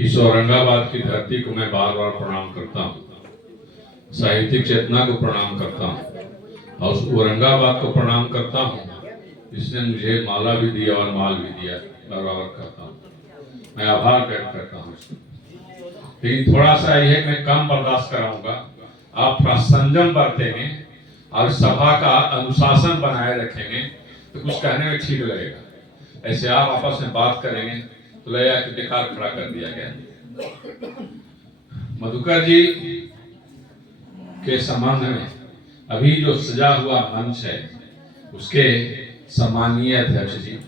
इस औरंगाबाद की धरती को मैं बार बार प्रणाम करता हूँ, साहित्यिक चेतना को प्रणाम करता हूँ और उस औरंगाबाद को प्रणाम करता हूँ जिसने मुझे माला भी दिया और माल भी दिया। बराबर करता हूँ, मैं आभार व्यक्त करता हूँ। लेकिन थोड़ा सा यह मैं कम बर्दाश्त कराऊंगा, आप थोड़ा संयम बरतेंगे और सभा का अनुशासन बनाए रखेंगे तो कुछ कहने में ठीक लगेगा। ऐसे आप आपस में बात करेंगे तो लगेगा कि बेकार खड़ा कर दिया गया। मधुकर जी के संबंध में अभी जो सजा हुआ मंच है उसके सम्मानीय अध्यक्ष जी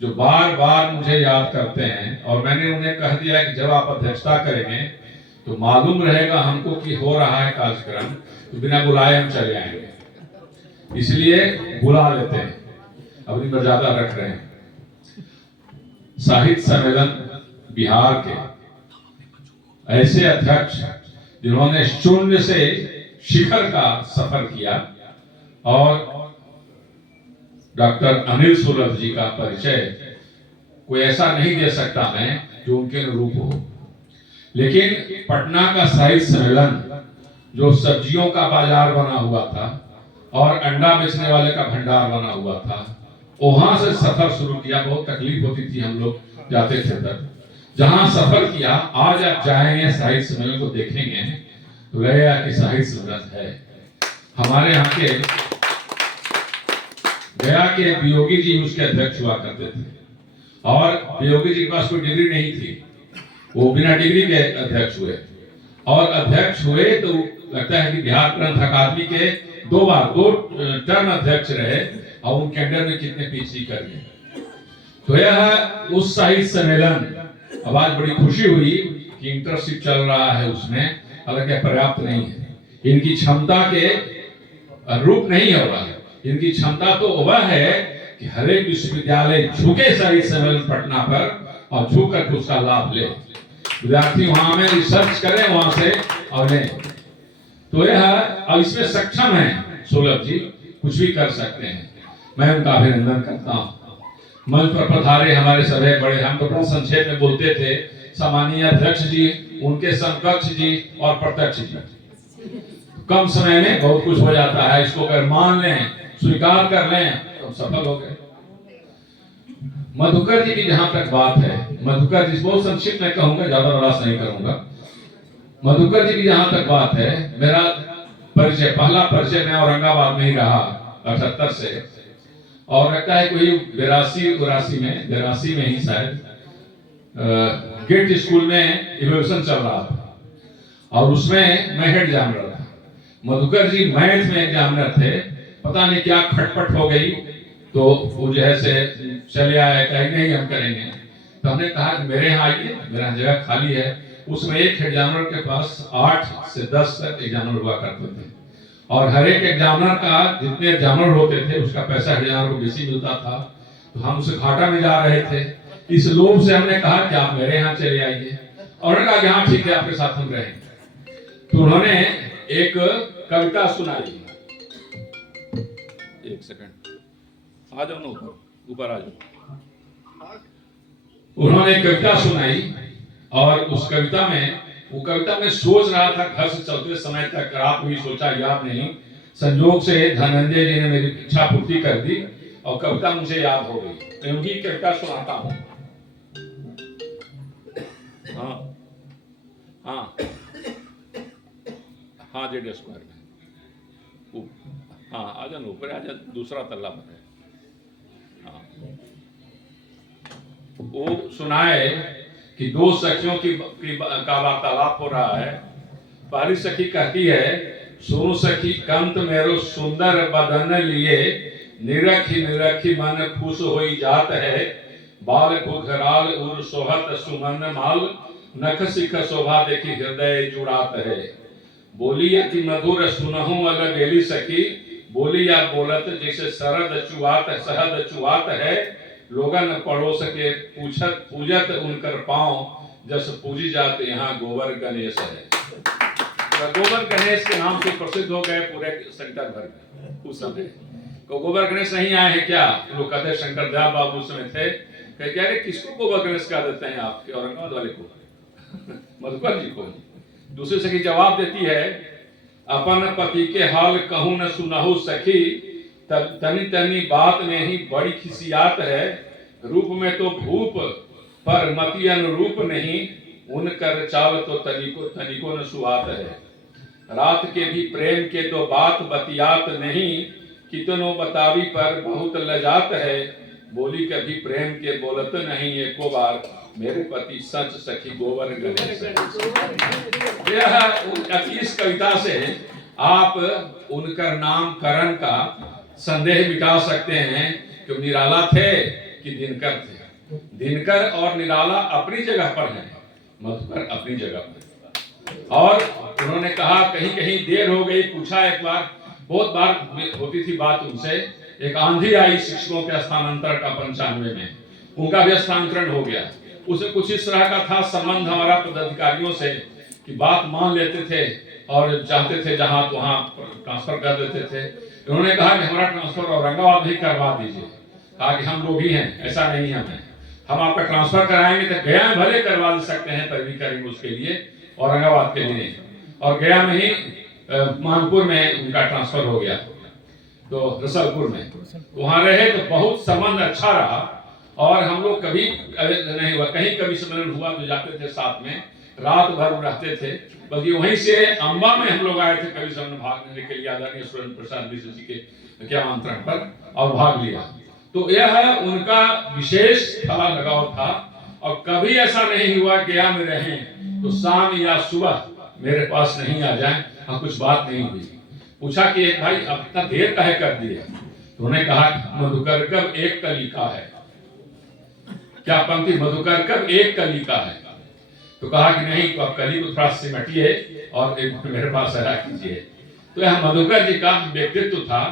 जो बार बार मुझे याद करते हैं और मैंने उन्हें कह दिया कि जब आप अध्यक्षता करेंगे तो मालूम रहेगा हमको कि हो रहा है कार्यक्रम, तो बिना बुलाए हम चले आएंगे, इसलिए बुला लेते हैं, अपनी मर्यादा रख रहे हैं। साहित्य सम्मेलन बिहार के ऐसे अध्यक्ष जिन्होंने शून्य से शिखर का सफर किया और डॉक्टर अनिल सुलभ जी का परिचय कोई ऐसा नहीं दे सकता मैं जो उनके अनुरूप हो। लेकिन पटना का साहित्य सम्मेलन जो सब्जियों का बाजार बना हुआ था और अंडा बेचने वाले का भंडार बना हुआ था, वहां से सफर शुरू किया। बहुत तकलीफ होती थी, हम लोग जाते थे तब। जहां सफर किया, आज आप जाएंगे साहित्य सम्मेलन को देखेंगे तो लगेगा कि साहित्य सम्मेलन है। हमारे यहाँ के गया के वियोगी जी उसके अध्यक्ष हुआ करते थे और वियोगी जी के पास कोई डिग्री नहीं थी, वो बिना डिग्री के अध्यक्ष हुए और अध्यक्ष हुए तो लगता है कि बिहार ग्रंथ अकादमी के दो टर्म अध्यक्ष रहे और उनके अंडर में कितने पीएचडी कर गए। तो यह उस साहित्य सम्मेलन, अब आज बड़ी खुशी हुई कि इंटर्नशिप चल रहा है उसमें, हालांकि पर्याप्त नहीं है, इनकी क्षमता के रूप नहीं हो रहा है। इनकी क्षमता तो वह है कि हर एक विश्वविद्यालय झुके साहित्य सम्मेलन पटना पर और झुक कर उसका लाभ ले, विद्यार्थी वहां में रिसर्च करें वहां से और लें। तो यह अब इसमें सक्षम है सुलभ जी, कुछ भी कर सकते हैं, मैं उनका अभिनंदन करता हूँ। मंच पर पधारे हमारे सभी बड़े, हम तो बड़ा संक्षेप में बोलते थे, सम्मानीय अध्यक्ष जी, उनके समकक्ष जी और प्रत्यक्ष जी, कम समय में बहुत कुछ हो जाता है। इसको अगर मान लें, स्वीकार कर लें तो सफल हो गए। मधुकर जी की जहां तक बात है, मधुकर जी बहुत संक्षिप्त में कहूंगा, ज्यादा बर्दाश्त नहीं करूंगा। मधुकर जी की जहां तक बात है, मेरा परिचय, पहला परिचय मैं औरंगाबाद में ही रहा 78 से, और लगता है कोई 82 में ही शायद गेट स्कूल में इवोल्यूशन चल रहा था और उसमें मैं हेड एग्जामिनर था। मधुकर जी मैथ में एग्जामिनर थे, पता नहीं क्या खटपट हो गई तो वो जो है से चले आए, कहीं नहीं हम करेंगे। तो हमने कहा मेरे यहाँ आइए, मेरा जगह खाली है। उसमें एक एग्जामिनर के पास 8 से 10 तक एग्जामिनर हुआ करते थे और हर एक एग्जामिनर का जितने एग्जामिनर होते थे उसका पैसा एग्जामिनर को बेसी मिलता था, तो हम उसे घाटा में जा रहे थे। इस लोभ से हमने कहा कि आप मेरे यहाँ चले आइए, और उन्होंने कहा हाँ ठीक है, आपके साथ हम रहेंगे। तो उन्होंने एक कविता सुनाई। एक सेकंड, आ जाओ ना ऊपर आ जाओ। उन्होंने कविता सुनाई और उस कविता में, वो कविता में सोच रहा था घर से चलते समय तक, रात हुई सोचा याद नहीं, संजोग से धनंजय जी ने मेरी इच्छा पूर्ति कर दी और कविता मुझे याद हो गई। मैं उनकी कविता सुनाता हूँ। हाँ हाँ हाँ, जेडी स्क्वायर में, हाँ आ जाओ ऊपर, आ जाओ, दूसरा तल्ला पर है। हाँ, वो सुनाए कि दो सखियों का वार्तालाप हो रहा है। पहली सखी कहती है, सुनो सखी कंत मेरो सुंदर बदन लिए, निरखी निरखी मन खुश होई जात है, बाल घुघराल उर सोहत सुमन माल, नख सिख शोभा देखी हृदय जुड़ात है। बोली अति मधुर सुनहु अलग गेली सखी, बोली या बोलत जैसे शरद चुआत शहद चुआत है, लोगन पड़ोस के पूछत पूजत उनकर पांव, जस पूजी जाते यहाँ गोबर गणेश है। गोबर गणेश के नाम से प्रसिद्ध हो गए पूरे सेंटर भर में उस समय। तो गोबर गणेश नहीं आए हैं क्या? लोग कहते शंकर दयाल बाबू समय थे, कह रहे किसको गोबर गणेश कह देते हैं आपके औरंगाबाद वाले को? मधुकर जी को। दूसरी सखी जवाब देती है, अपन पति के हाल कहूं न सुनहु सखी, तनी तनी बात में ही बड़ी खिसियात है, रूप में तो भूप पर मति अनुरूप नहीं, उनकर चाल तो तनिको तनिको न सुहात है। रात के भी प्रेम के तो बात बतियात नहीं, कितनो बतावी पर बहुत लजात है, बोली कभी प्रेम के बोलत नहीं एको बार, मेरे पति सच सखी गोबर गणेश। यह इस कविता से आप उनका नामकरण का संदेह मिटा सकते हैं कि निराला थे कि दिनकर थे। दिनकर और निराला अपनी जगह पर हैं, मधुकर अपनी जगह पर। और उन्होंने कहा कहीं कहीं देर हो गई, पूछा एक बार, बहुत बार होती थी बात उनसे। एक आंधी आई शिक्षकों के स्थानांतरण का 95 में, उनका भी स्थानांतरण हो गया। उसे कुछ इस तरह का था संबंध हमारा पदाधिकारियों से कि बात मान लेते थे और चाहते थे जहां तो वहां ट्रांसफर कर देते थे। उन्होंने कहा कि हमारा ट्रांसफर औरंगाबाद भी करवा दीजिए। कहा कि हम लोग ही हैं, ऐसा नहीं हमें, हम आपका ट्रांसफर कराएंगे तो गया में भले करवा सकते हैं, पर भी करेंगे उसके लिए, औरंगाबाद के लिए। और गया में ही मानपुर में उनका ट्रांसफर हो गया, तो रसलपुर में वहां रहे तो बहुत संबंध अच्छा रहा। और हम लोग कभी नहीं हुआ, कहीं कभी सम्मेलन हुआ तो जाते थे साथ में, रात भर रहते थे। बल्कि वहीं से अम्बा में हम लोग आए थे कभी सम्मेलन भाग लेने के लिए, आदरणीय सुरेंद्र प्रसाद मिश्र जी के आमंत्रण पर, और भाग लिया। तो यह उनका विशेष था, लगाव था। और कभी ऐसा नहीं हुआ गया में रहें तो शाम या सुबह मेरे पास नहीं आ जाए, हाँ कुछ बात नहीं हुई। पूछा कि एक भाई अब इतना देर काहे कर दिए? तो उन्होंने कहा मधुकर कब एक कली का है। क्या पंक्ति? मधुकर कब एक कली का है। तो कहा कि नहीं, तो आप कली को थोड़ा सिमटिए और मेरे पास आया कीजिए। तो यह मधुकर जी का व्यक्तित्व था।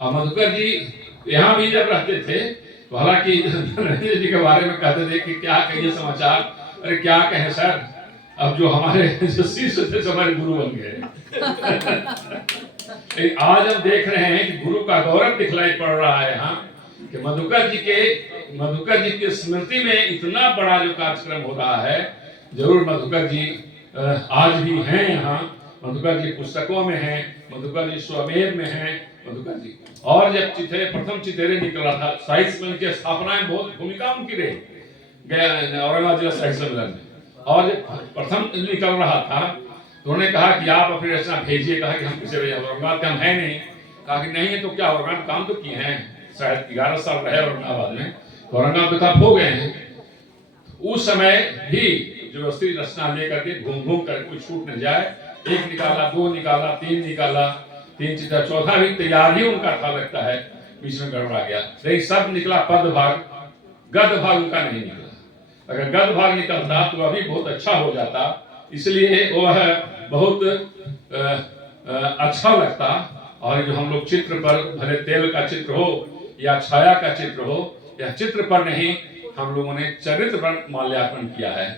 और मधुकर जी यहाँ भी जब रहते थे तो हालांकि धनंजय जी के बारे में कहते थे कि क्या कहिए समाचार, अरे क्या कहें सर, अब जो हमारे जो शिष्य थे हमारे गुरु बन गए। आज हम देख रहे हैं कि गुरु का गौरव दिखलाई पड़ रहा है यहाँ, कि मधुकर जी की स्मृति में इतना बड़ा जो कार्यक्रम हो रहा है। जरूर मधुकर जी आज भी हैं यहाँ, मधुकर जी पुस्तकों में हैं, मधुकर जी स्वमेव में हैं, मधुकर जी। और जब प्रथम चितेरे निकला था, साहित्य सम्मेलन की स्थापना में बहुत भूमिका उनकी रही गया औरंगाबाद जिला साहित्य सम्मेलन में। और जब प्रथम निकल रहा था तो उन्होंने कहा कि आप अपनी रचना भेजिए। कहा कि हम किसे भेजें, औरंगाबाद के हम है नहीं। कहा कि नहीं है तो क्या, औरंगाबाद काम तो किए हैं, शायद 11 साल रहे औरंगाबाद में, तो औरंगाबाद तो आप हो गए हैं। उस समय भी व्यवस्थित रचना लेकर के घूम घूम कर कोई छूट न जाए, एक निकाला, दो निकाला, तीन निकाला, तीन चित्र, चौथा भी तैयार ही उनका था, लगता है बीच में गड़बड़ा गया। लेकिन सब निकला पद भाग, गद भाग उनका नहीं निकला। अगर गद भाग निकलता तो अभी बहुत अच्छा हो जाता। इसलिए वह बहुत अच्छा लगता। और जो हम लोग चित्र पर, भले तेल का चित्र हो या छाया का चित्र हो, या चित्र पर नहीं, हम लोगों ने चरित्र पर माल्यार्पण किया है।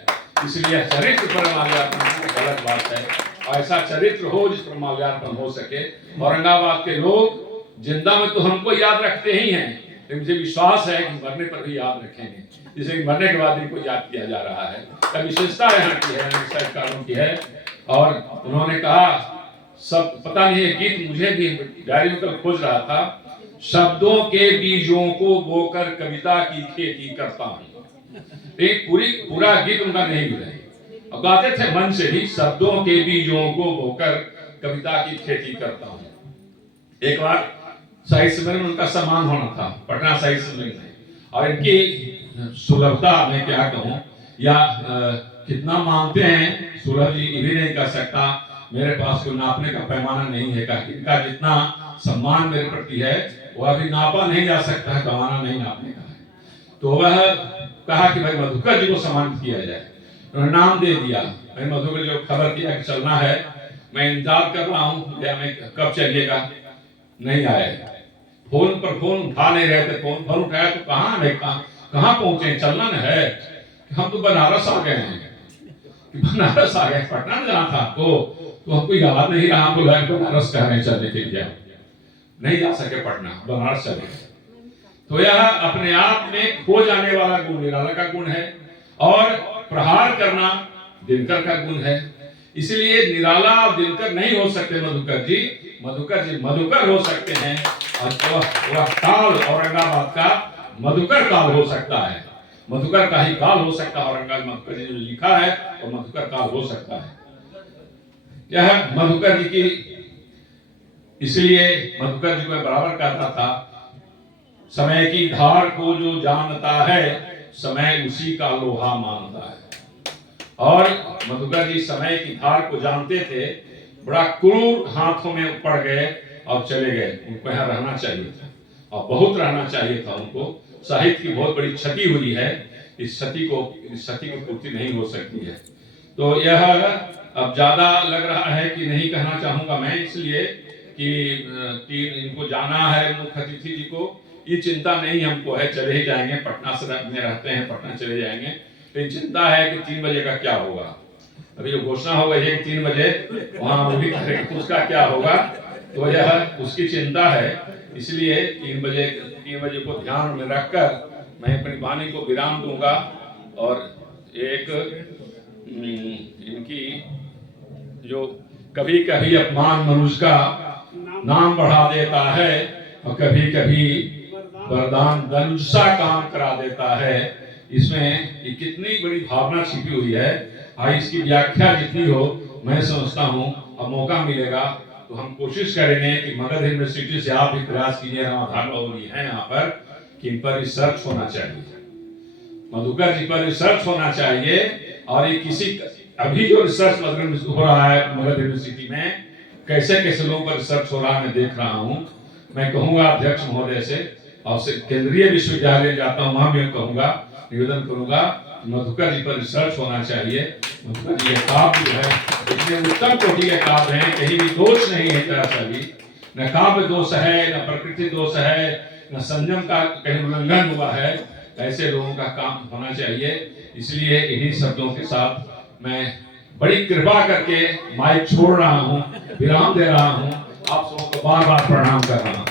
इसलिए चरित्र पर माल्यार्पण गलत बात है, ऐसा चरित्र हो जिस पर माल्यार्पण हो सके। औरंगाबाद के लोग जिंदा में तो हमको याद रखते ही हैं, लेकिन मुझे विश्वास है कि मरने पर भी याद रखेंगे, जिसे मरने के बाद इनको याद किया जा रहा है। तो विशेषता यहाँ की है, सरकारों की है। और उन्होंने कहा, सब पता नहीं है गीत, मुझे भी डायरी में कल खोज रहा था, शब्दों के बीजों को बोकर कविता की खेती करता हूँ। एक पूरा गीत उनका नहीं मिला, अब गाते थे मन से ही, शब्दों के बीजों को बोकर कविता की खेती करता हूँ। एक बार साहित्य सम्मेलन में उनका सम्मान होना था, पटना साहित्य सम्मेलन में, और इनकी सुलभता मैं क्या कहूँ, या कितना मानते हैं सुलभ जी ये भी नहीं कर सकता, मेरे पास कोई नापने का पैमाना नहीं है। इनका जितना सम्मान मेरे प्रति है वह अभी नापा नहीं जा सकता है, पैमाना नहीं नापने का है। तो वह कहा कि भाई मधुकर जी को सम्मानित किया जाए, उन्होंने नाम दे दिया। भाई मधुकर जी को खबर किया कि चलना है, मैं इंतजार कर रहा हूँ, या मैं कब चलिएगा, नहीं आए। फोन पर फोन उठा नहीं रहे थे, फोन उठाया तो कहाँ पहुंचे, चलना न है, हम तो बनारस आ गए हैं। बनारस आ गए, पटना में जाना था तो हमको याद नहीं रहा, हमको बनारस कह रहे चलने के लिए, नहीं जा सके पटना, बनारस चले। तो यह अपने आप में खो जाने वाला गुण निराला का गुण है और प्रहार करना दिनकर का गुण है। इसलिए निराला और दिनकर नहीं हो सकते मधुकर जी मधुकर हो सकते हैं। और वह काल औरंगाबाद का मधुकर काल हो सकता है, मधुकर का ही काल हो सकता है। औरंगाबाद मधुकर जी ने लिखा है और मधुकर काल हो सकता है। यह मधुकर जी की, इसलिए मधुकर जी को बराबर कहता था, समय की धार को जो जानता है समय उसी का लोहा मानता है। और मधुकर जी समय की धार को जानते थे, बड़ा क्रूर हाथों में पड़ गए और चले गए। उनको यहाँ रहना चाहिए था और बहुत रहना चाहिए था उनको। साहित्य की बहुत बड़ी क्षति हुई है, इस क्षति की पूर्ति नहीं हो सकती है। तो यह अब ज्यादा लग रहा है कि नहीं कहना चाहूंगा मैं, इसलिए कि इनको जाना है मुख्य अतिथि जी को, ये चिंता नहीं हमको है, चले ही जाएंगे। पटना से में रहते हैं, पटना चले जाएंगे। तो चिंता है कि 3 बजे का क्या होगा। अभी जो घोषणा हो गई है कि 3 बजे वहां वो भी करेंगे, उसका क्या होगा, तो यह उसकी चिंता है। इसलिए 3 बजे को ध्यान में रखकर मैं अपनी वाणी को विराम दूंगा। और एक इनकी जो कभी कभी अपमान मनुष्य का नाम बढ़ा देता है और कभी कभी वरदान धनुषा काम करा देता है। इसमें ये कितनी बड़ी भावना छिपी हुई है। आज इसकी व्याख्या जितनी हो मैं समझता हूँ, अब मौका मिलेगा तो हम कोशिश करेंगे कि मगध यूनिवर्सिटी से आप भी प्रयास कीजिए, रामाधार बाबू है यहाँ पर, कि इन पर रिसर्च होना चाहिए, मधुकर जी पर रिसर्च होना चाहिए। और ये किसी अभी जो रिसर्च हो रहा है मगध यूनिवर्सिटी में, कैसे कैसे लोगों पर रिसर्च हो रहा है मैं देख रहा हूँ। मैं कहूँगा अध्यक्ष महोदय से, और केंद्रीय विश्वविद्यालय जाता हूँ वहां भी कहूँगा, निवेदन करूंगा, मधुकर जी पर रिसर्च होना चाहिए। मधुकर जी काव्य है, इतने उत्तम कोटि के काव्य हैं, कहीं भी दोष नहीं है तरह से भी, न काव्य दोष है, न प्रकृति दोष है, न संयम का कहीं उल्लंघन हुआ है। ऐसे लोगों का काम होना चाहिए। इसलिए इन्हीं शब्दों के साथ मैं बड़ी कृपा करके माइक छोड़ रहा हूँ, विराम दे रहा हूँ। आप सबको बार बार प्रणाम कर रहा हूँ।